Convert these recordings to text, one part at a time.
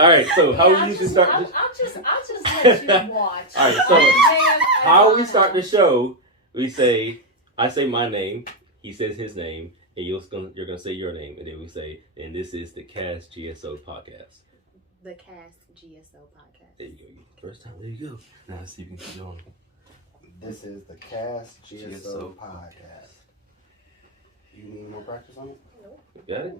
All right, so how we usually start. I'll just let you watch. All right, so how we start the show? I say my name, he says his name, and you're gonna say your name, and then we say, and this is the KAST GSO Podcast. The KAST GSO Podcast. There you go. First time. There you go. Now let's see if we can keep going. This is the KAST GSO Podcast. You need more practice on it? Nope. Got it?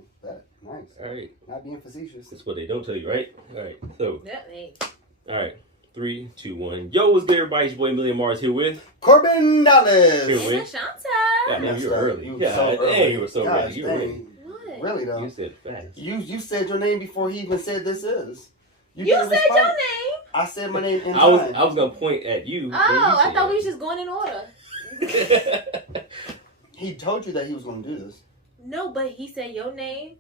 Nice. All right. Not being facetious. That's what they don't tell you, right? All right. So. That ain't. All right. 3, 2, 1. Yo, what's good, everybody? It's your boy Million Mars here with Corbin Dallas. Here And with Ashonta. God, damn, you were early. You were Yeah, so early. dang, you were so Gosh, ready. You were ready. What? Really though. You said fast. You said your name before he even said this is. You didn't said respond. your name. I said my name in I was time. gonna point at you. Oh, I thought we was just going in order. He told you that he was going to do this. No, but he said your name,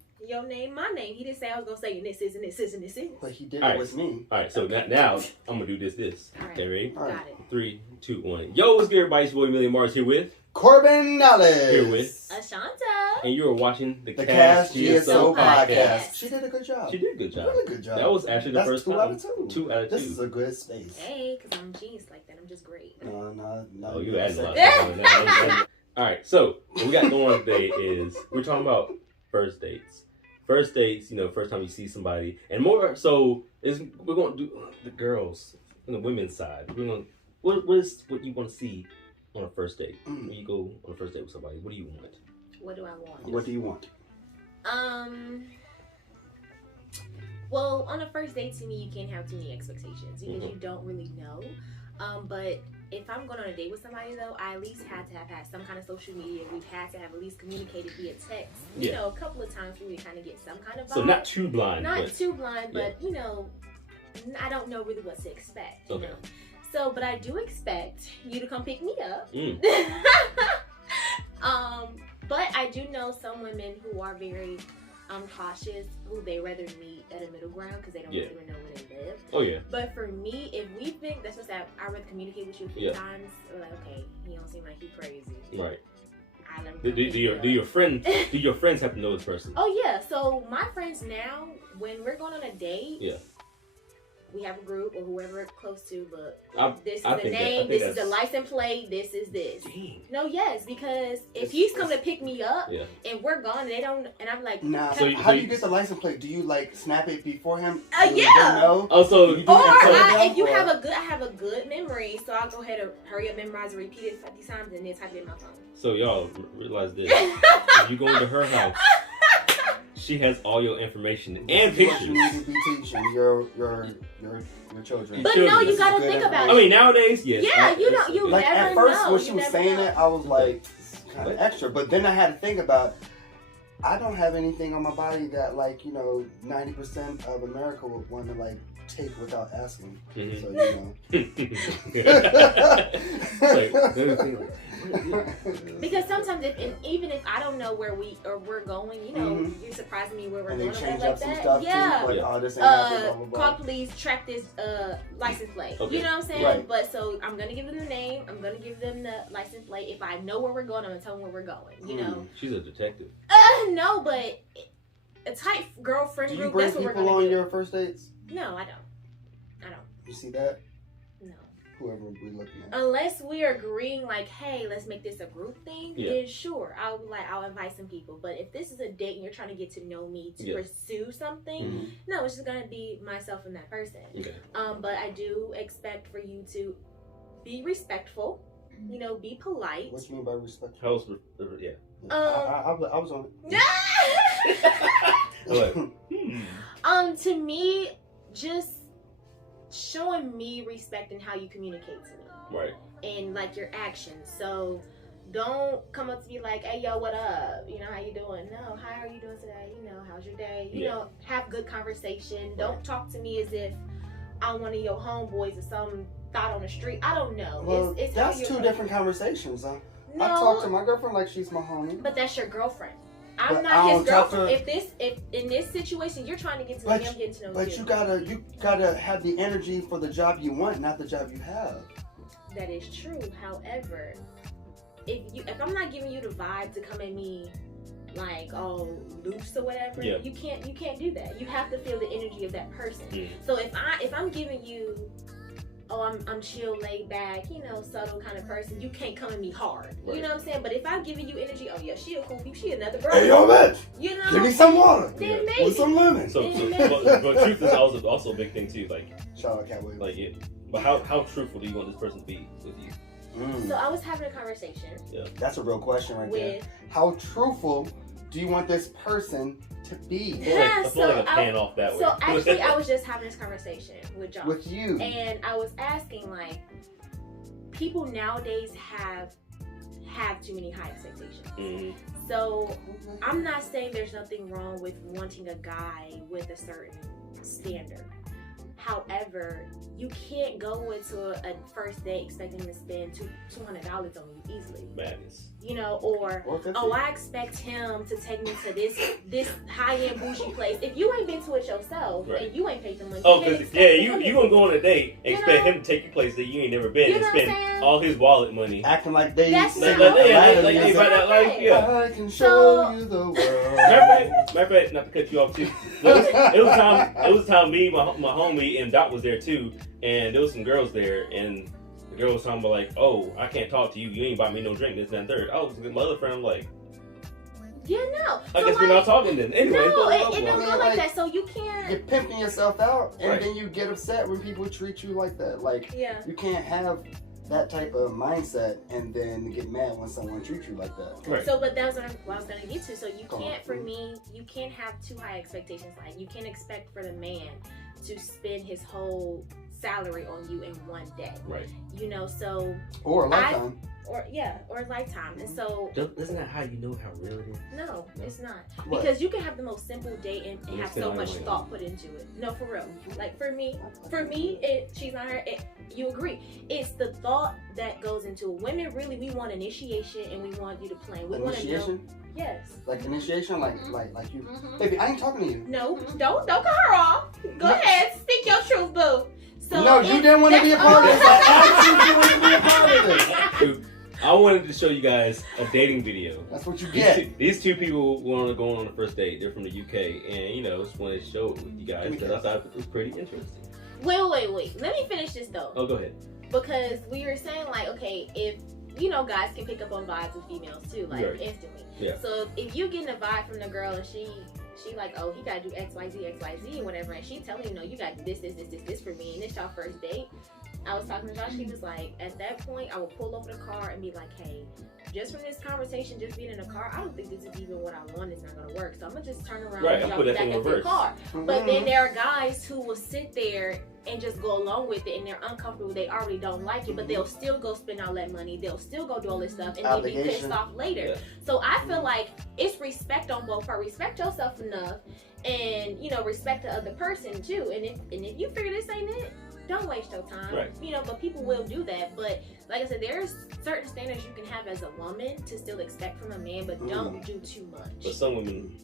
my name. He didn't say I was gonna say and this is and this is and this is. But he did All it right. with me. All right, so now I'm gonna do this. All right. Okay, ready? All right. Got it. 3, 2, 1. Yo, what's good, everybody? It's your boy Million Mars here with Corbin Dallas. Here with, Ashonta. and you are watching the KAST GSO Podcast. Podcast. She did a good job. She did a good job. Really good job. That was actually the first 2 time. out of 2. 2 out of 2. This is a good space. Hey, because I'm a genius like that. I'm just great. No. Oh, you added a lot. Yeah. All right, so what we got going on today is we're talking about first dates. First dates, first time you see somebody, and more. So we're going to do the girls on the women's side. We're going. What is what you want to see on a first date? When you go on a first date with somebody, what do you want? What do I want? What do you want? Well, on a first date, to me, you can't have too many expectations because you don't really know. But if I'm going on a date with somebody, though, I at least had to have had some kind of social media. We've had to have at least communicated via text, a couple of times for me to kind of get some kind of vibe. So not too blind. Not too blind, but, I don't know really what to expect, you know. So, but I do expect you to come pick me up. But I do know some women who are very cautious, who they rather meet at a middle ground because they don't even know where they live. Oh yeah. But for me, if we think that's what I rather communicate with you a few times, like okay, he don't seem like he crazy. Right. I let him Do your friends have to know this person? Oh yeah. So my friends now, when we're going on a date, we have a group or whoever it's close to, but this is the name, this is the license plate, this is this. Dang. No, yes, because if he's coming to pick me up and we're gone, and they don't, and I'm like, nah. So how do you get the license plate? Do you like snap it before him? Yeah. Know? Oh, so if you have a good, I have a good memory, so I'll go ahead and hurry up, memorize, and repeat it 50 times, and then type it in my phone. So y'all realize this: if you go into her house, she has all your information and pictures. You need to be teaching your children. But no, you gotta think about it. I mean, nowadays, yes. Yeah, you like never at first know. when she was saying it, I was like kind of extra. But then I had to think about, I don't have anything on my body that 90% of America would want to take without asking. So because sometimes even if I don't know where we're going, you're surprising me where we're and going. they change like up some that. stuff Yeah. too. Oh, this ain't happening, blah, blah, blah. Call police, track this license plate. Okay. You know what I'm saying? Right. But so I'm gonna give them the name. I'm gonna give them the license plate. If I know where we're going, I'm gonna tell them where we're going. You know. She's a detective. No, but a tight girlfriend Do you group. bring That's what we're people gonna on do. your first dates? No, I don't. You see that? No. Whoever we looking at. Unless we're agreeing, hey, let's make this a group thing. Then sure, I'll invite some people. But if this is a date and you're trying to get to know me to pursue something, no, it's just gonna be myself and that person. Okay. But I do expect for you to be respectful. Be polite. What you mean by respect? I was on it. To me, just showing me respect in how you communicate to me. Right. And your actions. So don't come up to me like, hey yo, what up? How you doing? No, how are you doing today? How's your day? Have good conversation. Don't talk to me as if I'm one of your homeboys or some thought on the street. I don't know. Well, it's that's two different conversations, huh? No, I talk to my girlfriend like she's my homie. But that's your girlfriend. I'm But not I his don't talk to girlfriend. her. If in this situation you're trying to get to know me, I'm getting to know you. But you gotta have the energy for the job you want, not the job you have. That is true. However, if I'm not giving you the vibe to come at me like all loose or whatever. Yeah. You can't do that. You have to feel the energy of that person. So if I'm giving you, oh, I'm chill, laid back, subtle kind of person, you can't come at me hard. Right. You know what I'm saying? But if I'm giving you energy, oh yeah, she a cool, she another girl. Hey, yo, bitch. Give me some water. Then Yeah. maybe. With some lemon. But truth is also a big thing too. Like, Shout out Cat Williams. like it. But how truthful do you want this person to be with you? So I was having a conversation. Yeah. That's a real question right there. With How truthful do you want this person to be I feel like I'm paying off that way. So actually, I was just having this conversation with Josh. with you? And I was asking, like, people nowadays have too many high expectations. Mhm. So I'm not saying there's nothing wrong with wanting a guy with a certain standard. However, you can't go into a first date expecting to spend $200 on you easily. Madness. Or 50. oh, I expect him to take me to this high-end bougie place. If you ain't been to it yourself Right. and you ain't paid the money, Oh, you because you gonna go on a date and expect him to take you places that you ain't never been You and know what I'm spend saying? all his wallet money. Acting like they That's sing not Aladdin okay. music. That's not okay. I can show So- you the world. Matter of fact, not to cut you off too. It was time me, my homie, and Doc was there too, and there was some girls there, and the girl was talking about like, oh, I can't talk to you. You ain't buy me no drink. This, that, and third. I was with my other friend. I'm like, Yeah, no. I So, guess we're not talking then. Anyway, No, it I don't mean, go like like, that. So you can't. You're pimping yourself out, and Right. then you get upset when people treat you like that. Like, Yeah. you can't have that type of mindset and then get mad when someone treats you like that. Right. So, but that's what I was gonna get to. So you Go on. can't, for me, you can't have too high expectations. Like you can't expect for the man to spend his whole salary on you in one day. Right. So Or a lifetime. or a lifetime. And so Isn't that how you know how real it is? no, it's not. What? Because you can have the most simple date and Yeah, have it's so not much like- thought put into it. No, for real. Like for me, she's not her. You agree? It's the thought that goes into it. Women really, we want initiation and we want you to plan. We want to know. Initiation? Yes. Like initiation? Like you. Mhm. Baby, I ain't talking to you. No, don't cut her off. Go No. ahead, speak your truth, boo. So No, you didn't want to be a part of this. I asked you if you wanted to be a part of this. Dude, I wanted to show you guys a dating video. That's what you get. These two people want to go on a first date. They're from the UK, and just wanted to show it with you guys because I thought it was pretty interesting. Wait. Let me finish this though. Oh, go ahead. Because we were saying like, okay, if guys can pick up on vibes with females too, like Right. instantly. Yeah. So if you getting a vibe from the girl and she like, oh, he gotta do XYZ and whatever, and she telling you, no, you gotta do this for me, and it's y'all first date. I was talking to Josh, he was like, at that point, I would pull over the car and be like, hey, just from this conversation, just being in the car, I don't think this is even what I want. It's not gonna work. So I'm gonna just turn around Right, and I'll jump put that back thing into the reverse. car. Mm-hmm. But then there are guys who will sit there and just go along with it, and they're uncomfortable. They already don't like it, but they'll still go spend all that money. They'll still go do all this stuff, and then be pissed Obligation. off later. Yeah. So I feel like it's respect on both parts. Respect yourself enough, and respect the other person too. And if you figure this ain't it, don't waste your time. Right. But people will do that. But like I said, there's certain standards you can have as a woman to still expect from a man, but don't do too much. But some women,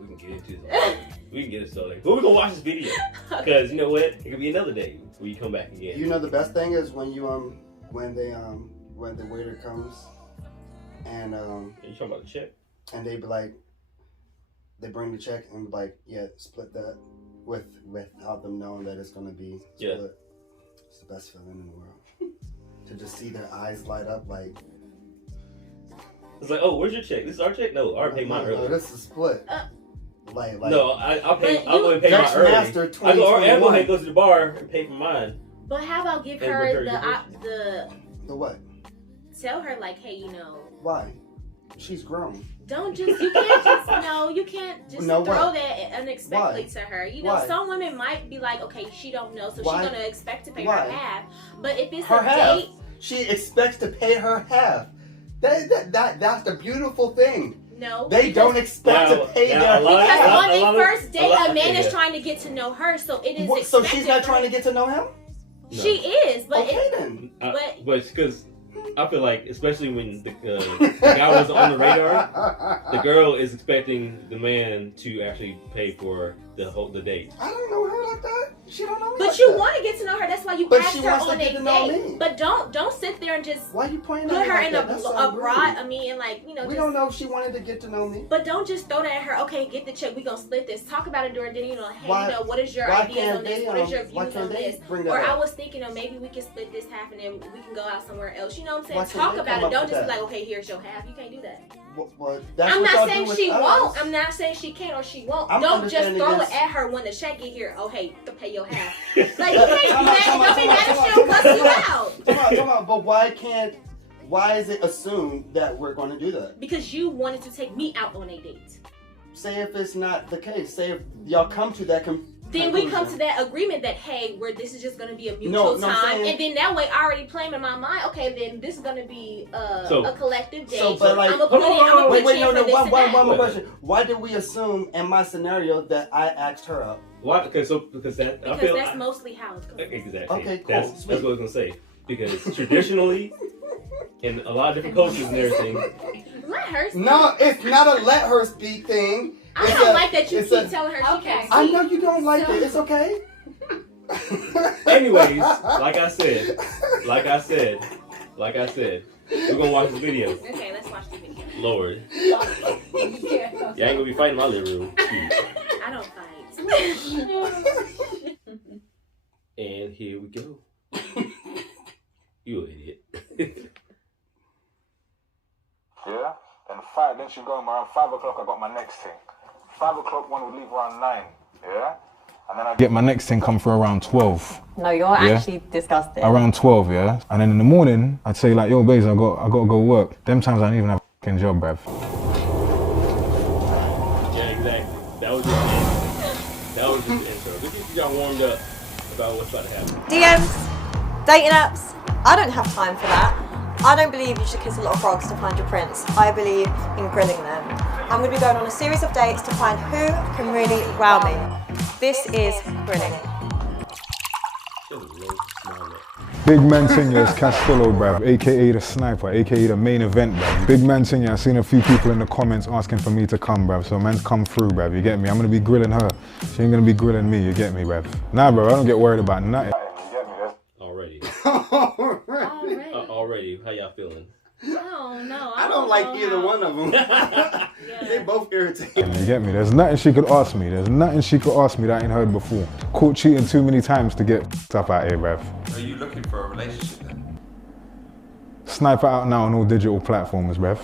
we can get into this. We can get it started. But we're gonna watch this video because you know what? It could be another day where you come back again. You know the best thing is when you when the waiter comes and You talking about the check? and they be like, they bring the check and be like, yeah, split that without them knowing that it's gonna be split. Yeah. It's the best feeling in the world. To just see their eyes light up like, It's like, oh, where's your check? This is our check? No, I already paid mine no, earlier. this is split. No, I'll pay. But I'll go and pay mine Dutch early. Master I go ahead, 2021. go to the bar and pay for mine. But how about give And her return the The what? tell her like, hey, Why? She's grown. you can't just No, throw what? that unexpectedly Why? to her. Why? Some women might be like, okay, she don't know, so Why? she's gonna expect to pay Why? her half. But if it's Her a half. date, She expects to pay her half. That's the beautiful thing. no. They don't expect Well, to pay yeah, their a lot- Because half. on a lot a of- first date, a man is trying to get to know her, so it is So expected. she's not for trying to him- get to know him? No. She is, but Okay then. But- But it's because I feel like, especially when the guy wasn't on the radar, the girl is expecting the man to actually pay for the date. I don't know her like that. She don't know me. But like you that. want to get to know her. That's why you But asked she her wants to on get a to know date. me. But don't sit there and just why you pointing put at me her like in that? That's so abroad. rude. I mean, and like, you know, We just, don't know if she wanted to get to know me. But don't just throw that at her. Okay, get the check. We gonna split this. Talk about it during dinner. You know, hey, Why- you know, what is your why ideas can't on this? they, What is your why views can't on they this? bring that Or up? I was thinking, maybe we can split this half and then we can go out somewhere else. You know what I'm Why saying? can't Talk they about come it. up Don't with just be that? like, okay, here's your half. You can't do that. Well, that's I'm what not y'all saying do with she us. won't. I'm not saying she can or she won't. I'm Don't just understanding throw this. it at her when the check get here. Oh, hey, to pay your half. Like, you can't be Come on, mad. come on, Don't be come mad on, if she come don't on, cuss you come out. Come on, but why is it assumed that we're going to do that? Because you wanted to take me out on a date. Say if it's not the case. Say if y'all come to that Then we come to that agreement that, hey, this is just going to be a mutual No, I'm time. saying- And then that way I already plan in my mind, okay, then this is going to be a collective date. So, but like, I'm going to put in, I'm going to wait, put you no, in for this one and that. more question. Why did we assume in my scenario that I asked her out? Why? Because that. I Because feel that's mostly how it's going. exactly. Okay, cool. That's what I was gonna say. Because traditionally, in a lot of different cultures and everything, Let her speak. No, it's not a let her speak thing. I don't like that you keep telling her she can't speak. I know you don't like it. It's okay. anyways, like I said, we're gonna watch the video. Okay, let's watch the video. Lord, y'all ain't gonna be fighting in my living room. I don't fight. And here we go. You an idiot. Yeah? Then she go around 5 o'clock, I got my next thing. 5 o'clock one would leave around 9, yeah? And then I get my next thing come for around 12. No, you're actually disgusting. Around 12, yeah? And then in the morning, I'd say like, yo, babes, I got to go work. Them times I don't even have a fucking job, bruv. Yeah, exactly. That was just the intro. Just get y'all warmed up about what's about to happen. DMs, dating apps, I don't have time for that. I don't believe you should kiss a lot of frogs to find your prince. I believe in grilling them. I'm going to be going on a series of dates to find who can really wow me. This is grilling. Big man singers Castillo, bruv, aka the sniper, aka the main event, bruv. Big man singer, I've seen a few people in the comments asking for me to come, bruv. So man's come through, bruv, you get me? I'm gonna be grilling her. She ain't gonna be grilling me, you get me, bruv? Nah, bro, I don't get worried about nothing. Already. Already. Already. How y'all feeling? Oh, no. I don't like either one of them. Yeah. They both irritate me. You get me? There's nothing she could ask me. There's nothing she could ask me that I ain't heard before. Caught cheating too many times to get up out here, bruv. Are you looking for a relationship then? Sniper out now on all digital platforms, bruv.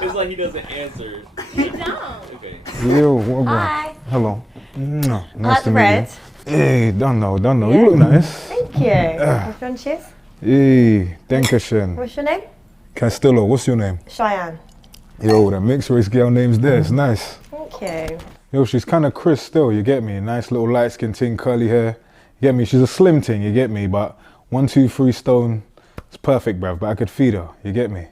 It's like he doesn't answer. You don't. Okay. Yo, what about? Hi. Hello. No, I nice like to the meet red. you. Hey, don't know. Yeah. You look nice. Thank you. Which one, cheers? Hey, Dankeschön. What's your name? Castillo, what's your name? Cheyenne. Yo, the mixed race girl name's there. It's nice. Thank you. Yo, she's kind of crisp still, you get me? Nice little light skin ting, curly hair. You get me? She's a slim ting, you get me? But 1, 2, 3 stone, it's perfect, bruv. But I could feed her, you get me?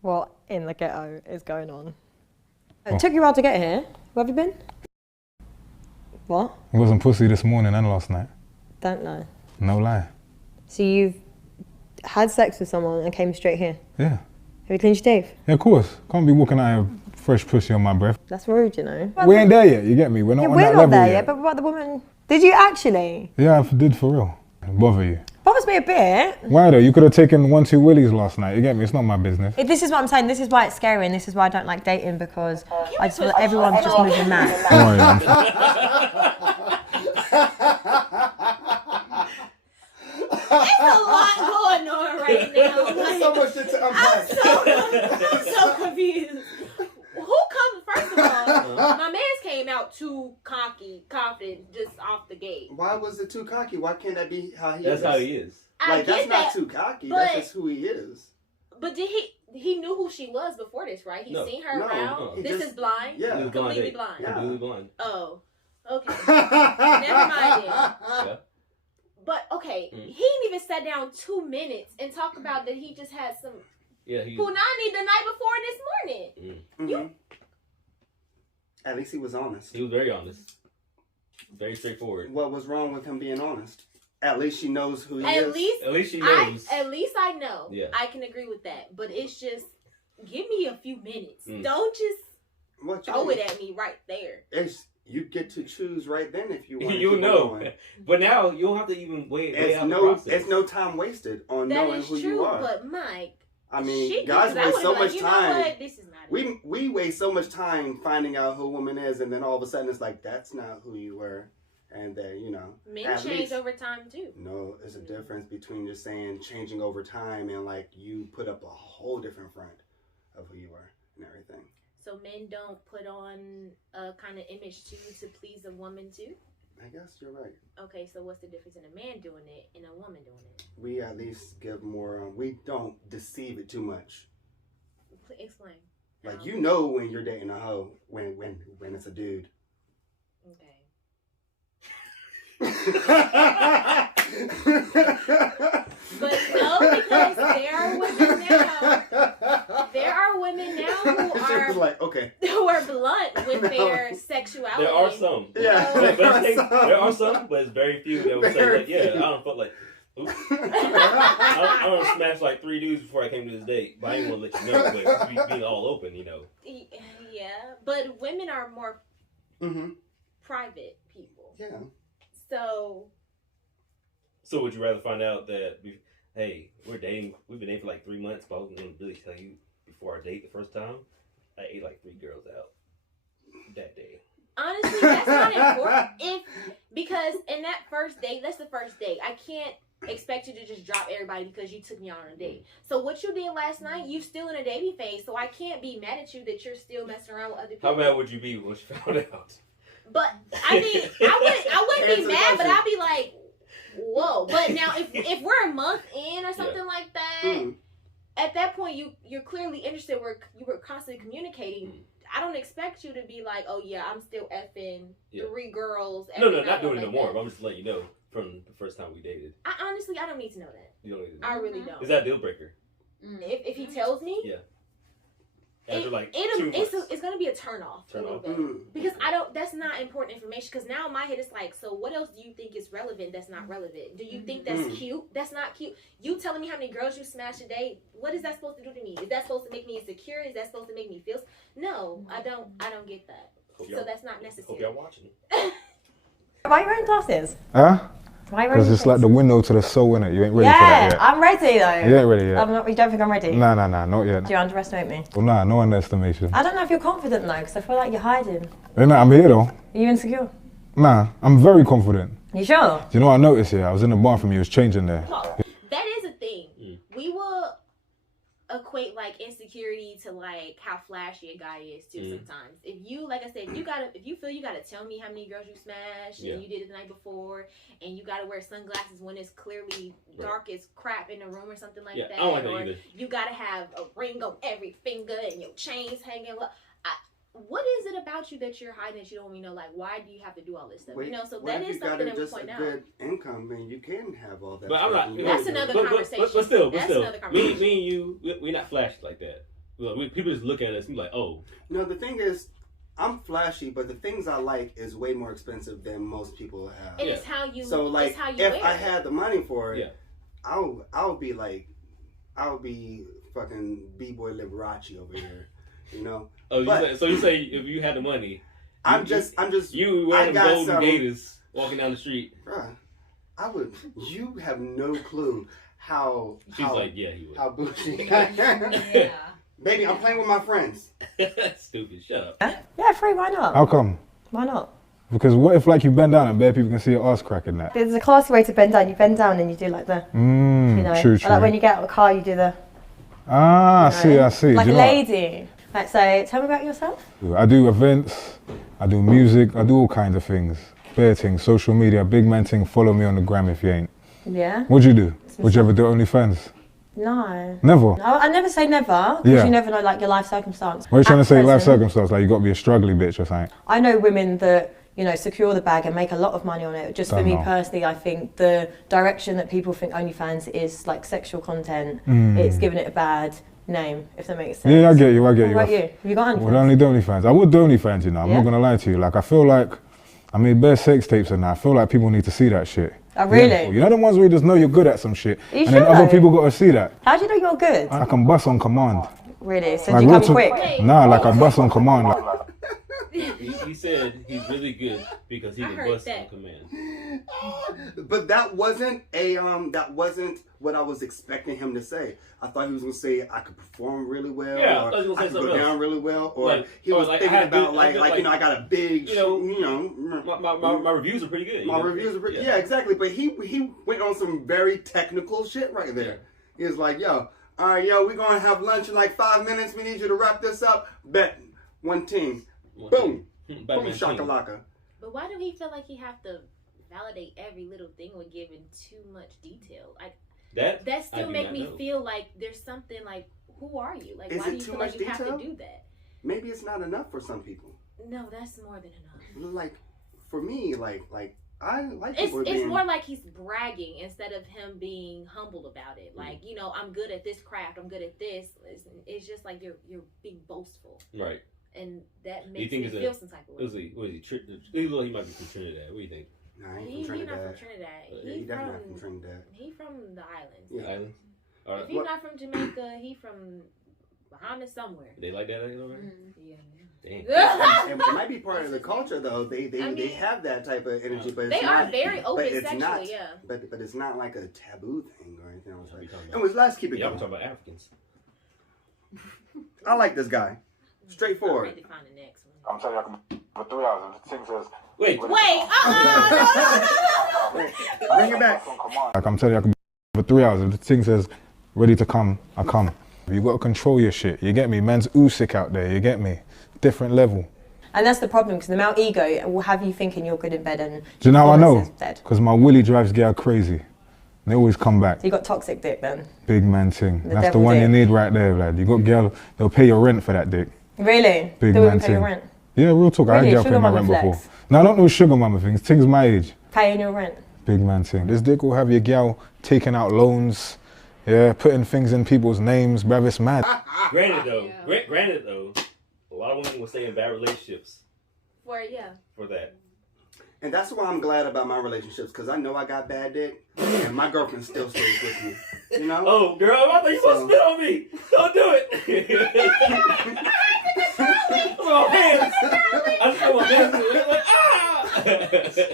What in the ghetto is going on? It took you a while to get here. Where have you been? What? I wasn't pussy this morning and last night. Don't know. No lie. So you've had sex with someone and came straight here? Yeah. Have you cleaned your teeth? Yeah, of course. Can't be walking out here fresh pussy on my breath. That's rude, you know. We ain't there yet, you get me? We're not Yeah, on we're that not level there yet. yet, but what about the woman? Did you actually? Yeah, I did for real. Bother you. Bothers me a bit. Why though? You could have taken 1, 2 willies last night, you get me? It's not my business. This is what I'm saying. This is why it's scary, and this is why I don't like dating, because I just feel like everyone's just moving mad. Don't worry, I'm There's a lot going on right now. There's so much shit to unpack. I'm so confused. Who comes first of all? My man's came out too confident, just off the gate. Why was it too cocky? Why can't that be how he That's is? how he is. I Like, get that's that, not too cocky. but- That's just who he is. but did he knew who she was before this, right? He's No. seen her No, around. no. He This just- is blind. Yeah. He was Completely blind. blind. Yeah. Completely blind. Oh, okay. Never mind then. Yeah. But okay, Mm. he didn't even sat down 2 minutes and talk about that he just had some Yeah, he. punani the night before this morning. Mhm. At least he was honest. He was very honest. Very straightforward. What was wrong with him being honest? At least she knows who he At is. least At least she knows. at least I know. Yeah. I can agree with that. But it's just give me me a few minutes. Mm. Don't just What throw it at me right there. You get to choose right then if you want. You know, but now you don't have to even wait. It's no time wasted on That knowing is who true, you are. but Mike, I mean, she guys did, 'cause I waste so would've much been time. You know what? This is not it. We waste so much time finding out who a woman is, and then all of a sudden it's like that's not who you were, and then Men at change least- over time too. No, there's a difference between just saying changing over time and like you put up a whole different front of who you are and everything. So men don't put on a kind of image too to please a woman too. I guess you're right. Okay, so what's the difference in a man doing it and a woman doing it? We at least give more. We don't deceive it too much. Explain. Like How? you know when you're dating a hoe when it's a dude. Okay. But no, because there are women now who are like, okay. who are blunt with their sexuality. There are some. Yeah. There are some, but it's very few that will say like, yeah, I don't feel like. Oops. I don't smash like 3 dudes before I came to this date, but I didn't want to let you know. But being all open, Yeah, but women are more private people. Yeah. So would you rather find out that, hey, we've been dating for like 3 months, but I wasn't going to really tell you before our date the first time? I ate like 3 girls out that day. honestly, that's not important. Because in that first date, that's the first date. I can't expect you to just drop everybody because you took me out on a date. So what you did last night, you still in a dating phase. So I can't be mad at you that you're still messing around with other people. How mad would you be once you found out? But I mean, I wouldn't be mad, but I'd be like, whoa. But now if we're a month in or something like that, at that point you're clearly interested. You were constantly communicating. I don't expect you to be like, oh yeah, I'm still effing 3 girls. No, not doing it no more. But I'm just letting you know from the first time we dated. I don't need to know that. You don't need to know. I really don't. Is that a deal breaker? If he tells me, after like 2 it's months. gonna be a turn off. Because that's not important information. Because now in my head it's like, so what else do you think is relevant that's not relevant? Do you think that's cute? That's not cute. You telling me how many girls you smashed a day? What is that supposed to do to me? Is that supposed to make me insecure? Is that supposed to make me feel? No, I don't get that. So that's not necessary. Hope y'all watching. Why are you wearing glasses? Huh? Why are you wearing Because it's like the window to the soul, innit? You ain't ready for that yet. I'm ready though. You ain't ready yet. You don't think I'm ready? Nah, not yet. Do you underestimate me? Well, nah, no underestimation. I don't know if you're confident though, because I feel like you're hiding. Nah, I'm here though. Are you insecure? Nah, I'm very confident. You sure? Do you know what I noticed here? I was in the bathroom, he was changing there. That is a thing. We will equate like insecurity to like how flashy a guy is too sometimes. If you, like I said, if you feel you gotta tell me how many girls you smashed and you did it the night before, and you gotta wear sunglasses when it's clearly dark as crap in a room or something like that. I don't like that either. You gotta have a ring on every finger and your chains hanging low. What is it about you that you're hiding that you don't even know? Like, why do you have to do all this stuff? So that is something that we point out. Good income, and you can have all that. But I'm not. That's another conversation. But still, another conversation. Me and you, we're not flashy like that. People just look at us and be like, oh. No, the thing is, I'm flashy, but the things I like is way more expensive than most people have. And it's how you. So like, if I had the money for it, I'll be fucking B-boy Liberace over here, you know. Oh, so you say if you had the money, I'm just you wearing golden gators walking down the street. Bruh, you have no clue how. She's like, yeah, he would. How bougie. Yeah. Baby, I'm playing with my friends. Stupid. Shut up. Yeah, free. Why not? How come? Why not? Because what if like you bend down and bare people can see your ass cracking that? There's a classy way to bend down. You bend down and you do like the. True. Or like when you get out of the car, you do the. I see. Like do a you know lady. Right, so tell me about yourself. I do events, I do music, I do all kinds of things. Bare things, social media, big man thing, follow me on the gram if you ain't. Yeah. What'd you do? Would you ever do OnlyFans? No. Never? No, I never say never, because you never know like your life circumstance. What are you trying to say, life circumstance? Like you got to be a struggling bitch or something? I know women that, secure the bag and make a lot of money on it. Just for me personally, I think the direction that people think OnlyFans is like sexual content, it's giving it a bad name, if that makes sense. Yeah, I get you. What about you? Have you got OnlyFans? Well, I only do OnlyFans. I would do OnlyFans, I'm not going to lie to you. Like, I feel like, bare sex tapes and that, I feel like people need to see that shit. Oh, really? Yeah. You know the ones where you just know you're good at some shit, Are you and then other people got to see that. How do you know you're good? I can bust on command. Really? So Like, did you real come quick? Wait. Nah, like I bust on command. Like, He said he's really good because he I can heard bust that. on command. But that wasn't what I was expecting him to say. I thought he was gonna say I could perform really well, Yeah, I or thought he was gonna I say could go something down else. really well, or Like- he or was like, I thinking had about good- like like- you know I got a big you know, My reviews are pretty good. my reviews are pretty, yeah, exactly. But he went on some very technical shit right there. He was like, yo, all right, yo, we're gonna have lunch in like 5 minutes. We need you to wrap this up. Bet one team, boom, boom, shakalaka. But why do he feel like he have to validate every little thing when giving too much detail? Like that I still do make not me know. feel like there's something like, who are you? Like, Is why it do you too feel much like you have detail? to do that? Maybe it's not enough for some people. No, that's more than enough. Like for me, like I like It's people being, more like he's bragging instead of him being humble about it. Like, you know, I'm good at this craft. I'm good at this. It's just like you're being boastful, Right. and that You makes think me it's feel some type of way. What is he? He look like he might be from Trinidad. What do you think? Nah, I ain't He from not Trinidad. from Trinidad. Yeah, he definitely not from Trinidad. He from the islands. Yeah. Islands. All If right. he's not from Jamaica, he from Bahamas somewhere. They like that over there? Yeah. Dang. And it might be part of the culture though. They I mean, have that type of energy, but They it's are not, very but open it's sexually, not, yeah. But it's not like a taboo thing or anything else What are you like. talking about? Anyways, let's keep it Yeah, I'm going. talking about Africans. I like this guy. I'm Straightforward. ready to find the next one. I'm telling you, I can for 3 hours. The thing says, Wait. Wait, Bring it back. like I'm telling you, I can for 3 hours. If the thing says ready to come, I come. You got to control your shit. You get me? Man's Usyk out there. You get me? Different level. And that's the problem, because the male ego will have you thinking you're good in bed and Do you know how I know? opposite's dead. Because my willy drives girl crazy. They always come back. So you got toxic dick then? Big man thing. The That's the devil one you dick. need right there, lad. You got girl, they'll pay your rent for that dick. Really? Big They man wouldn't pay your thing. rent? Yeah, real talk. I Really? had girl Sugar paying my mama rent flex? before. No, I don't know sugar mama things. Things my age. Paying your rent? Big man thing. This dick will have your gal taking out loans, yeah, putting things in people's names, bruv. It's mad. Granted though, a lot of women will stay in bad relationships for that. And that's why I'm glad about my relationships, because I know I got bad dick, and my girlfriend still stays with me. You know? Oh, girl, I thought you were supposed to spit on me. Don't do it. Oh, hands. I just put my hands in it. Like, ah!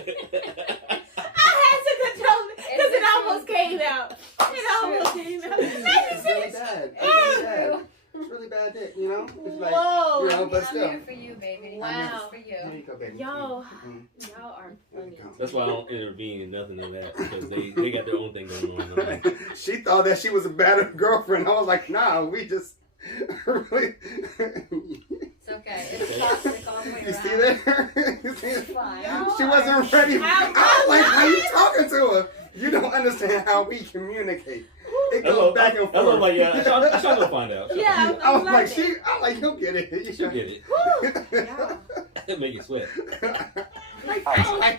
I had to control it because it almost came out. It almost came out. It's really bad. It's really bad. It's really bad dick, you know? It's like, Whoa. you know, but I'm still. here for you, baby. Wow. I'm here for you. There you go, baby. Y'all Mhm. are funny. That's why I don't intervene in nothing of that because they got their own thing going on. She thought that she was a bad girlfriend. I was like, nah, we just really. It's okay. It's toxic all the way You around. see that? You see it? Fine. She wasn't ready. I was like, how you talking to her? You don't understand how we communicate. It goes back and That's what forth. I'm like, yeah, I shall go find out. Yeah, I was like, learning. I'm like, you'll get it. She'll get it. It'll make you sweat.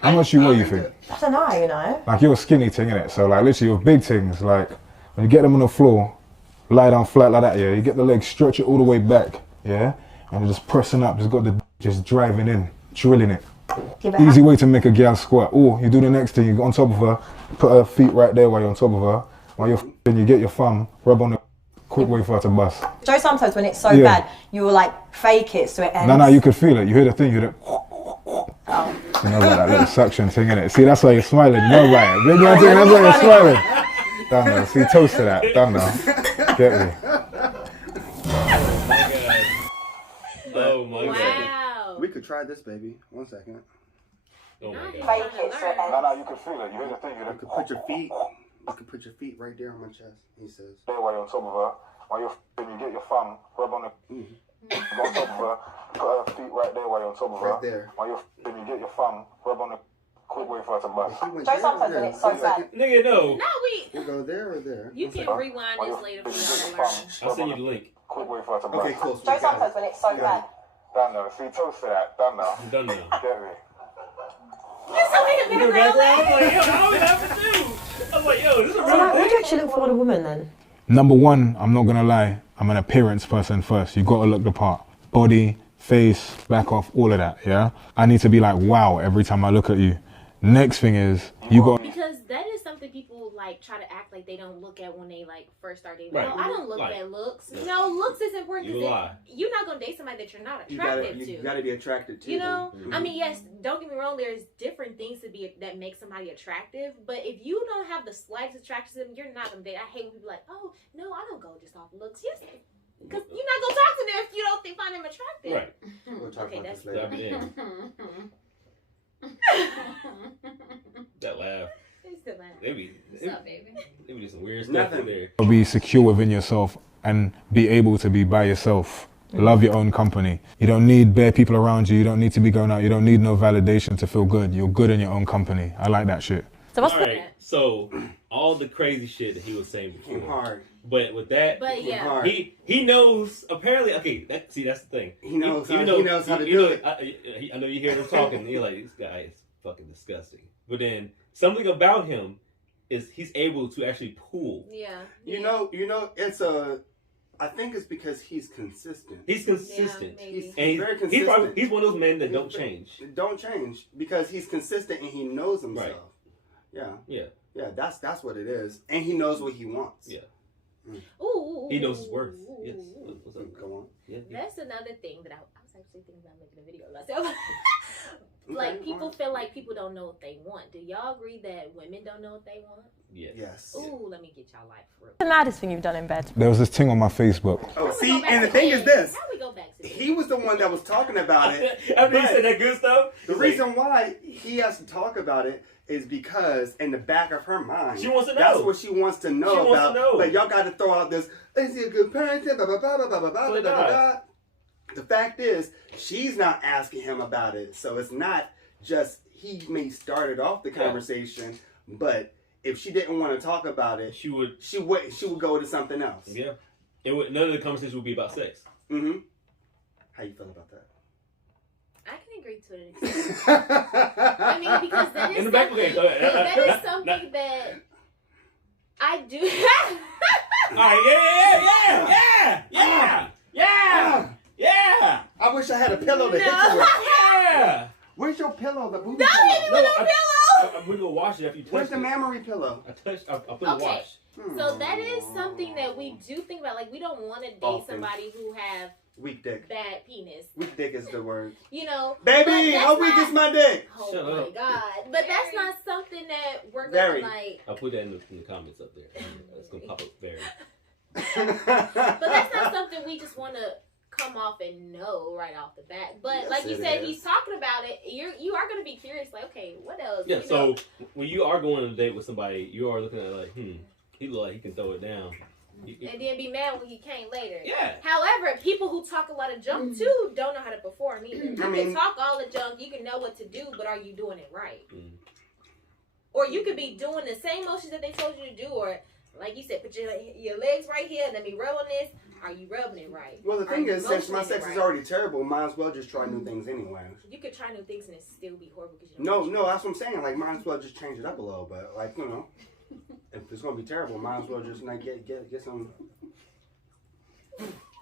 How much you weigh, you think? I don't know, you know. Like you're a skinny thing, innit? So like literally your big things, like when you get them on the floor, lie down flat like that, yeah, you get the legs, stretch it all the way back, yeah? And you're just pressing up, just got the just driving in, drilling it. Give it Easy way to make a girl squat. Or you do the next thing, you go on top of her, put her feet right there while you're on top of her. While you're f***ing, you get your thumb, rub on the quick way for her to bust. Joe, sometimes when it's so Yeah. bad, you will like fake it so it ends. No, you could feel it. You hear the thing, you hear the... Oh. You know about that little suction thing, innit? See, that's why you're smiling. You know about it. Big man thing, that's why you're smiling. Done now. See, toast to that. Done now. Get me. Oh my god. Wow. We could try this, baby. 1 second. Oh my Fake god. it so it ends. No, you can feel it. You hear the thing. You could put your feet. You could put your feet right there on my chest. He says. There while you're on top of her. While you're you get your thumb, rub on the go on top of her, put her feet right there while you're on top of her. Right there. While you're you get your thumb, rub on the quick way for her to bust. He went Joe, there or sometimes when there? it's so 1 second. Nigga, no. Now You go there or there? you 1 can second. rewind While this later you for get y'all your to learn. thumb, I'll send you the link. quick way for her to bust. Okay, cool. So Joe, we got sometimes it. when it's so Got bad. Done now. See, toast to that. Done now. I'm done now. Get me. In the background, I'm like, yo, I would have to do. I'm like, yo, this is a So real like, what do thing. you actually look for in a woman then? Number one, I'm not gonna lie, I'm an appearance person first. You gotta look the part. Body, face, back off, all of that, yeah? I need to be like, wow, every time I look at you. Next thing is, you got... Because that is something something people like try to act like they don't look at when they like first start dating. Right. Well, I don't look Like, at looks. yeah. No, looks is important You because lie. you're not gonna date somebody that you're not You attracted gotta to. be attracted to. You know, Mhm. I mean, yes. Don't get me wrong. There's different things that make somebody attractive. But if you don't have the slightest attraction to them, you're not gonna date. I hate when people are like, oh no, I don't go just off looks. Yes, because you're not gonna talk to them if you don't find them attractive. Right. We'll talk Okay, about this That'd later. be that laugh. It's the laugh. What's up, baby? They be some weird stuff Nothing. in there. Be secure within yourself and be able to be by yourself. Love your own company. You don't need bare people around you. You don't need to be going out. You don't need no validation to feel good. You're good in your own company. I like that shit. So what's All right. So all the crazy shit that he was saying I'm before. hard. But with that, But yeah, Hard. he knows apparently. Okay, that's the thing. He knows how- Even he knows how to you do know, it. I know you hear him talking. And you're like, this guy is fucking disgusting. But then something about him is he's able to actually pull. yeah. You know, I think it's because he's consistent. He's consistent. Yeah, maybe. He's And very he's consistent. he's one of those men that don't change. Don't change because he's consistent and he knows himself. Right. Yeah. Yeah. Yeah, that's what it is. And he knows what he wants. Yeah. Ooh. He knows his worth. Yes. What's up? Go on. Yeah. That's another thing that I was actually thinking about making a video of myself. Like Okay, people alright. feel like people don't know what they want. Do y'all agree that women don't know what they want? Yes. Yes. Ooh, let me get y'all life real. the maddest thing you've done in bed? There was this thing on my Facebook. Oh, How we see, go back and the to thing that? is this. How we go back to He was the one that was talking about it. After you But said that good stuff, The he's like, reason why he has to talk about it is because in the back of her mind, She wants to That's know. what she wants to know She wants about. to know. But y'all got to throw out this. Is he a good parent? Blah blah blah blah blah blah blah So blah blah. not. blah. The fact is, she's not asking him about it, so it's not just he may started off the conversation, but if she didn't want to talk about it, she would. she would go to something else. Yeah. It would. None of the conversation would be about sex. Mm-hmm. How you feel about that? I can agree to an extent. I mean, because that is In the back, okay, go ahead. that is something that I do. All right. Yeah. I wish I had a pillow to hit you No. with. Yeah. Where's your pillow? The booty No, pillow. hit me with a pillow. We're gonna wash it after you touch Where's the it. mammary pillow? I touched. I put a Okay. wash. So that is something that we do think about. Like we don't want to date Often. somebody who have Weak dick. bad penis. Weak dick is the word. You know, Baby, but that's how weak not- is my dick? Oh Shut my up. god! But that's not something that we're gonna Very. like. I'll put that in the comments up there. It's gonna pop up very. But that's not something we just want to come off and know right off the bat. But Yes, like you it said, is. he's talking about it. You are gonna be curious, like, okay, what else? Yeah. You So know? when you are going on a date with somebody, you are looking at like, he look like he can throw it down. And then be mad when he can't later. Yeah. However, people who talk a lot of junk too don't know how to perform either. You I mean- can talk all the junk, you can know what to do, but are you doing it right? Mm. Or you could be doing the same motions that they told you to do, or like you said, put your legs right here, let me rub on this. Are you rubbing it right? Well, the Are thing you is, since my motioning it sex is right? already terrible, might as well just try new things anyway. You could try new things and it still be horrible because you don't. No, that's what I'm saying. Like, might as well just change it up a little bit. Like, you know, if it's gonna be terrible, might as well just like get some.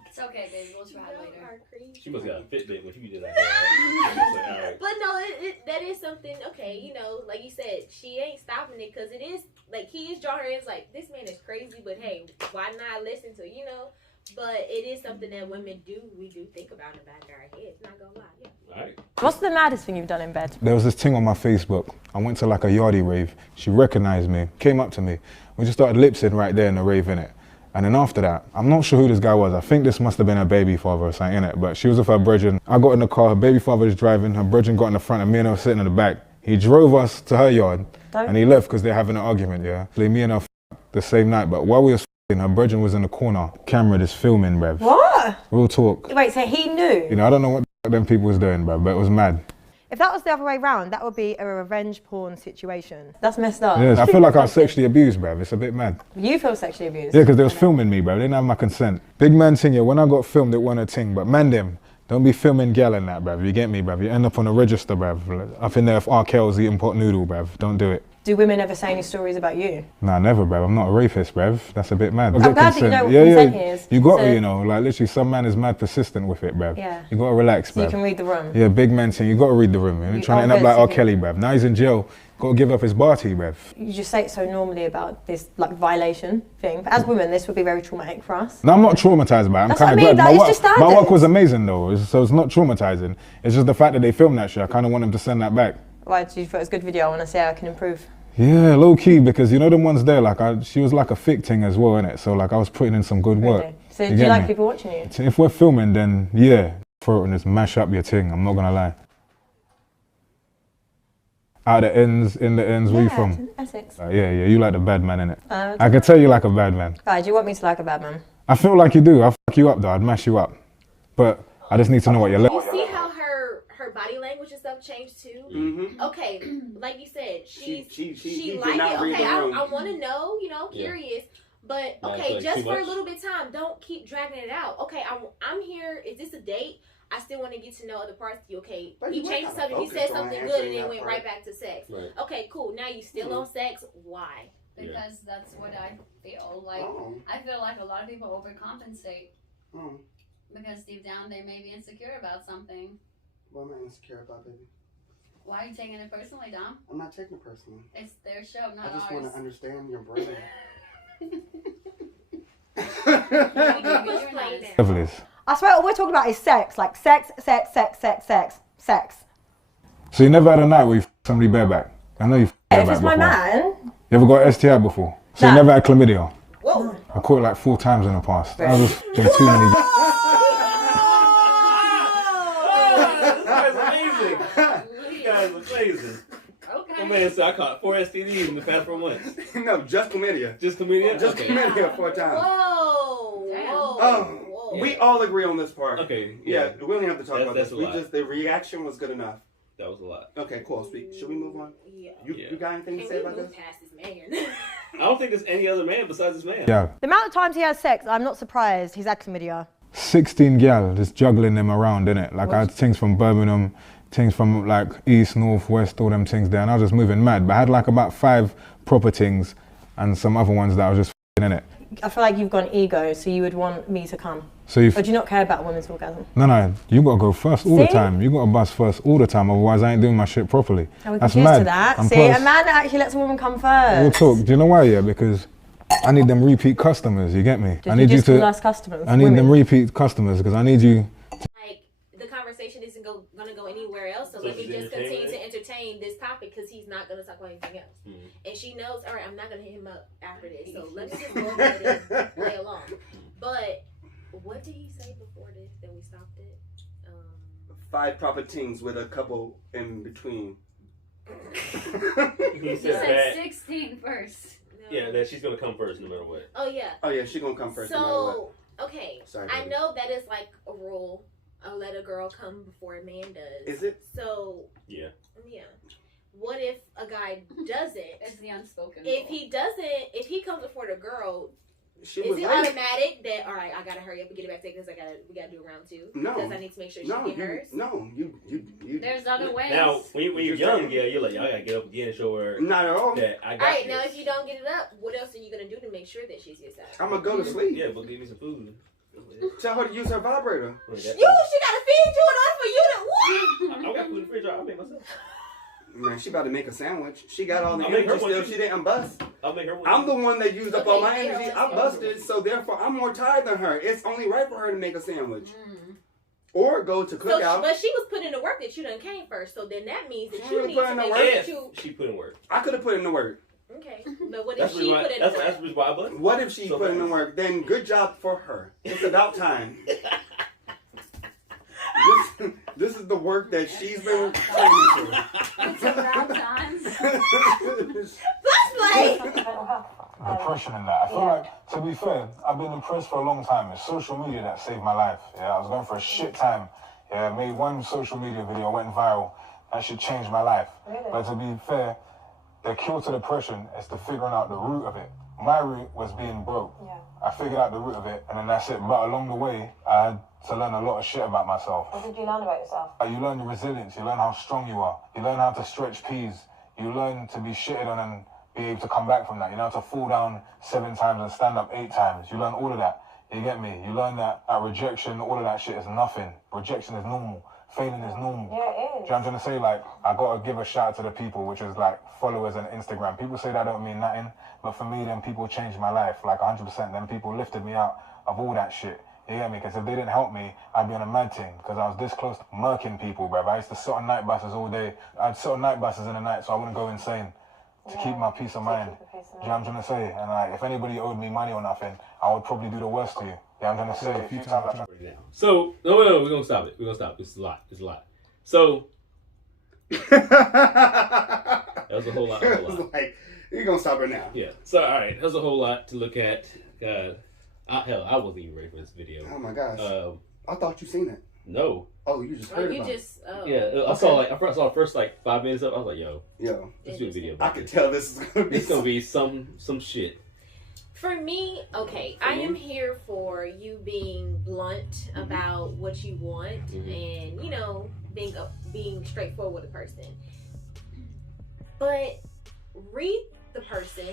It's okay, baby. We'll try You later. are crazy. She must have got a Fitbit when she did that. Right? All right. But no, that is something. Okay, you know, like you said, she ain't stopping it because it is like he is drawing her in. It's like this man is crazy, but hey, why not listen to it, you know? But it is something that women do. We do think about in the back of our heads. Not gonna lie. Yeah. All right. What's the maddest thing you've done in bed? There was this thing on my Facebook. I went to like a yardie rave. She recognized me, came up to me. We just started lip-syncing right there in the rave, innit? And then after that, I'm not sure who this guy was. I think this must have been her baby father or something, innit? But she was with her brethren. I got in the car, her baby father was driving, her brethren got in the front and me and her were sitting in the back. He drove us to her yard and he left because they're having an argument, yeah? So me and her f***ed the same night, but while we was f***ing, her brethren was in the corner. Camera just filming, bruv. What? Real talk. Wait, so he knew? You know, I don't know what the them people was doing, bruv, but it was mad. If that was the other way round, that would be a revenge porn situation. That's messed up. Yeah, I feel like I was sexually abused, bruv. It's a bit mad. You feel sexually abused? Yeah, because they was filming me, bro. They didn't have my consent. Big man thing, yeah, when I got filmed, it wasn't a thing. But man, them, don't be filming gal and that, bruv. You get me, bruv. You end up on a register, bruv. Up in there if R. Kelly's eating pot noodle, bruv. Don't do it. Do women ever say any stories about you? Nah, never, bruv. I'm not a rapist, bruv. That's a bit mad. I'm glad that you know what consent is. You got to, So- you know, like literally some man is mad persistent with it, bruv. Yeah. You got to relax, So bruv. you can read the room. Yeah, big man thing. You got to read the room. You're trying to end up like R. Kelly, bruv. Now he's in jail. Got to give up his barty, bruv. You just say it so normally about this like violation thing. But as women, this would be very traumatic for us. No, I'm not traumatized by it. I'm That's kind what I of mean, glad. like, it's just My standards. work was amazing though, so it's not traumatizing. It's just the fact that they filmed that shit. I kind of want them to send that back. Why do you thought it was a good video? I want to say I can improve. Yeah, low key, because you know the ones there, like she was like a thick thing as well, innit? So like I was putting in some good work. Really? So do you get like me? people watching you? If we're filming, then yeah, throw it and just mash up your thing. I'm not gonna lie. Out the ends, in the ends, where you from? Essex. Yeah, you like the bad man, innit? I can tell you like a bad man. Right, do you want me to like a bad man? I feel like you do. I'll fuck you up though. I'd mash you up. But I just need to know what you're You see how her body language and stuff changed too? Mm-hmm. Okay, like you said, She she did like not it. read Okay, the room. I want to know, Yeah. curious. But Not okay, like just too for a much. little bit of time, don't keep dragging it out. Okay, I'm here. Is this a date? I still want to get to know other parts of you. Okay, But he you changed the went subject. He focused said on something good, answering and then that went part. right back to sex. Right. Okay, cool. Now you still on sex. Why? Because that's what I feel. Like, Oh. I feel like a lot of people overcompensate Oh. because deep down they may be insecure about something. What am I insecure about, baby? Why are you taking it personally, Dom? I'm not taking it personally. It's their show, not I just want ours. to understand your brain. Push play down. Levels. I swear all we're talking about is sex. Like sex. So you never had a night where you f***ed somebody bareback? I know you f***ed If bareback it's my before. man, You ever got STI before? So Nah. you never had chlamydia? whoa. I caught it like 4 times in the past. I was f***ing too many. This guy's amazing. This guy's amazing. Okay. My man said I caught 4 STDs in the past 4 months. No, just chlamydia. Just comedian? Just Okay. chlamydia 4 times. Whoa. Damn. Whoa. Oh, Whoa. we all agree on this part. Okay. Yeah, we don't have to talk That's- about that's this. a We lot. just the reaction was good enough. That was a lot. Okay, cool. Should we move on? Yeah. You got anything to Can say we about move this? past this man? I don't think there's any other man besides this man. Yeah. The amount of times he has sex, I'm not surprised. He's had chlamydia. 16 gal, just juggling them around, innit? Like I had things from Birmingham, things from like east, north, west, all them things there, and I was just moving mad. But I had like about 5 proper things and some other ones that I was just f***ing, innit? I feel like you've got an ego, so you would want me to come. So you Or do you not care about a women's orgasm? No, you gotta go first all the See? time. You gotta bust first all the time, otherwise I ain't doing my shit properly. And we That's can mad. to that. And See, plus, a man actually lets a woman come we'll first. talk. Do you know why? Yeah, because I need them repeat customers. You get me? Did I need you just call to. us customers? I need women? them repeat customers because I need you. Like the conversation isn't gonna go anywhere else, so let me she's just continue entertaining to entertain this topic because he's not gonna talk about anything else. And she knows, all right, I'm not gonna hit him up after this, so let me just go ahead and play along. But what did he say before this that we stopped it? 5 proper things with a couple in between. He You said said that. 16 first. No. Yeah, that she's gonna come first no matter what. Oh yeah. Oh yeah, she gonna come first. no matter what. So okay, Sorry, I baby. know that is like a rule. Let a girl come before a man does. Is it? So Yeah. yeah. What if a guy doesn't? It's the unspoken If rule. he doesn't, if he comes before the girl, She is was it late. automatic that all right? I gotta hurry up and get it back taken because we gotta do a round 2. No. Because I need to make sure she No, get hers. you. There's other ways. Now, when you're Just young, tell- yeah, you're like, I gotta get up again and show her Not at all. that I got All right, this. now if you don't get it up, what else are you gonna do to make sure that she gets that? I'm gonna go to sleep. Yeah, but give me some food. Tell her to use her vibrator. She gotta feed you in order for you to what? I got food in the fridge. I'll make myself. Man, she about to make a sandwich. She got all the I'll make her energy one still. too. She didn't bust. I'll make her one. I'm the one that used up all my Okay, energy. yeah, I busted, so therefore I'm more tired than her. It's only right for her to make a sandwich. Mm. Or go to So, cookout. but she was putting in the work that you done came first. So then that means that She you really need put to in the make work. sure If that you. she put in work. I could have put in the work. Okay, but what if That's the she reason why. put in the That's work? the reason why I busted. What if she So put in the fast. work? Then good job for her. It's about time. This is the work that she's been training for. It's about time. Let's play. Depression and that. I feel like, to be fair, I've been depressed for a long time. It's social media that saved my life. Yeah, I was going for a shit time. Yeah, I made one social media video, went viral. That should change my life. But to be fair, the cure to depression is to figuring out the root of it. My root was being broke. Yeah. I figured out the root of it, and then that's it. But along the way, I had to learn a lot of shit about myself. What did you learn about yourself? You learn your resilience, you learn how strong you are, you learn how to stretch peas, you learn to be shitted on and be able to come back from that. You know, to fall down 7 times and stand up 8 times. You learn all of that. You get me? You learn that rejection, all of that shit is nothing. Rejection is normal. Failing is normal. Yeah, it is. Do you know what I'm trying to say? Like, I gotta give a shout out to the people, which is like followers and Instagram. People say that don't mean nothing, but for me, them people changed my life. Like 100%. Them people lifted me out of all that shit. You get me? Because if they didn't help me, I'd be on a mad thing. Because I was this close to murking people, bruv. I used to sit on night buses all day. I'd sit on night buses in the night so I wouldn't go insane. To keep my peace of mind. Do you know what I'm trying to say? And like, if anybody owed me money or nothing, I would probably do the worst to you. Yeah, I'm trying to say a few times. So no, we're gonna stop it. We're gonna stop. It's a lot. It's a lot. So that was a whole lot. A whole lot. Like, you're gonna stop it now. Yeah. So all right, there's a whole lot to look at. God, hell, I wasn't even ready for this video. Oh my gosh. I thought you seen it. No. Oh, you just heard about it. Yeah, I saw the first like 5 minutes of it. I was like, yo, let's do a video. I could tell this is gonna be. It's gonna be some shit. For me, okay, I am here for you being blunt about what you want and, you know, being straightforward with a person. But read the person,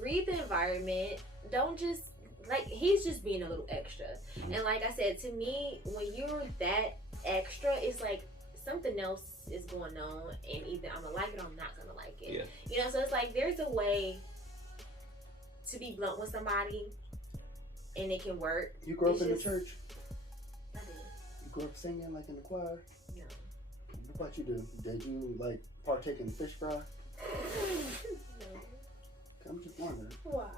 read the environment. Don't just, like, he's just being a little extra. And like I said, to me, when you're that extra, it's like something else is going on, and either I'm gonna like it or I'm not gonna like it. Yeah. You know, so it's like there's a way to be blunt with somebody, and it can work. You grew up in the church. I did. You grew up singing like in the choir. No. What you do? Did you like partake in fish fry? No. I'm just wondering. Why?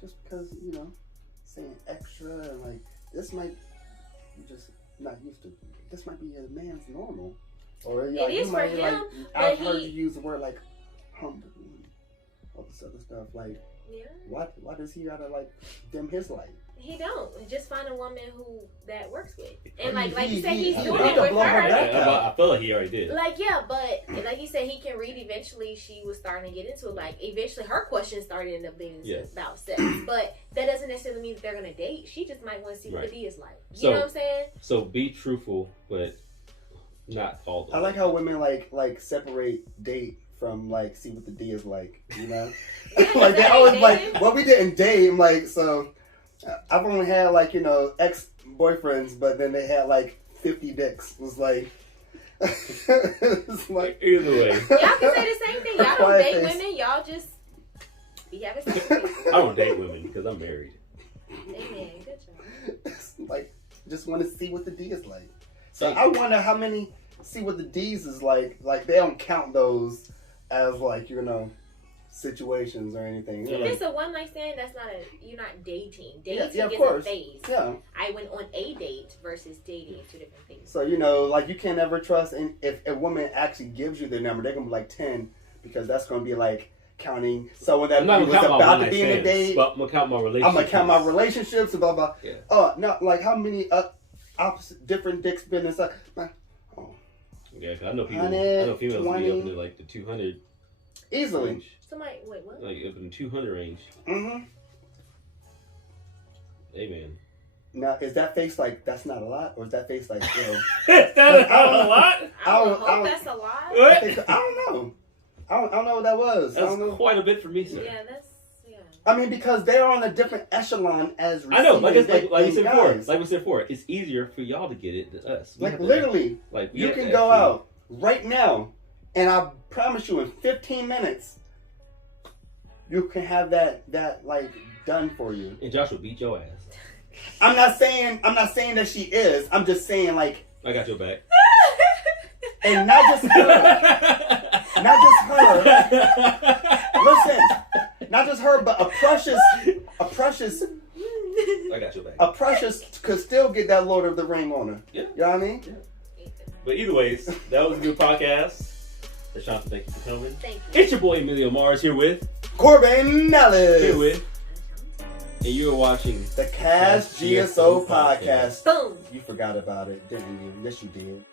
Just because, you know, saying extra and like this might you just not used to. This might be a man's normal. Or It like, is you for might, him, like, but I've heard you use the word like humble and all this other stuff. Like, Yeah. why does he gotta like dim his light? He don't. Just find a woman that works with. And like He- you said, he- he's he doing need it to with blow her her. back. I feel like he already did. Like, yeah, but like you said, he can read. Eventually, she was starting to get into it. Like, eventually, her questions started end up being about sex. But that doesn't necessarily mean that they're gonna date. She just might want to see what the D is like. You know what I'm saying? So be truthful, but not all the I like how women like separate date from like see what the D is like. You know, like they always like what we didn't date. I'm like, so I've only had like, you know, ex-boyfriends, but then they had like 50 dicks. It was like, it's like either way. Y'all can say the same thing. Y'all don't date women. Y'all just be having sex with people. I don't date women because I'm married. Amen. Good job. It's like just want to see what the D is like. So I wonder how many see what the D's is like. Like they don't count those as like, you know, situations or anything. If like, it's a one night stand, that's not you're not dating. Dating yeah, of is course. a phase. Yeah. I went on a date versus dating, two different things. So, you know, like you can't ever trust, and if a woman actually gives you their number, they're gonna be like 10 because that's gonna be like counting someone that was about to be in a date. But I'm gonna count my relationships. I'm gonna count my relationships and blah blah. Yeah. Oh no, like how many opposite different dicks been inside? Oh. Yeah, cause I know people. I know females 20, be up in like the 200 easily. range. Somebody, wait, what? Like up in the 200 range. Mm-hmm. Hey man. Now, is that face like that's not a lot, or is that face like, you know? That's not a lot. I hope that's a lot. I don't know. I don't know what that was. That's I don't know. quite a bit for me, sir. Yeah, that's I mean, because they're on a different echelon as I know, like we said before. guys. Like we said before, it's easier for y'all to get it than us. Like literally, you can go out right now, and I promise you, in 15 minutes, you can have that like done for you. And Josh will beat your ass. I'm not saying that she is. I'm just saying like I got your back. And not just her. Not just her. Listen, not just her, but a precious. I got your back. A precious could still get that Lord of the Ring on her. Yeah. You know what I mean? Yeah. But either ways, that was a good podcast. Ashonta, thank you for coming. Thank you. It's your boy Emilio Mars here with Corbin Ellis. Here with. And you're watching the KAST GSO podcast. Boom. You forgot about it, didn't you? Yes, you did.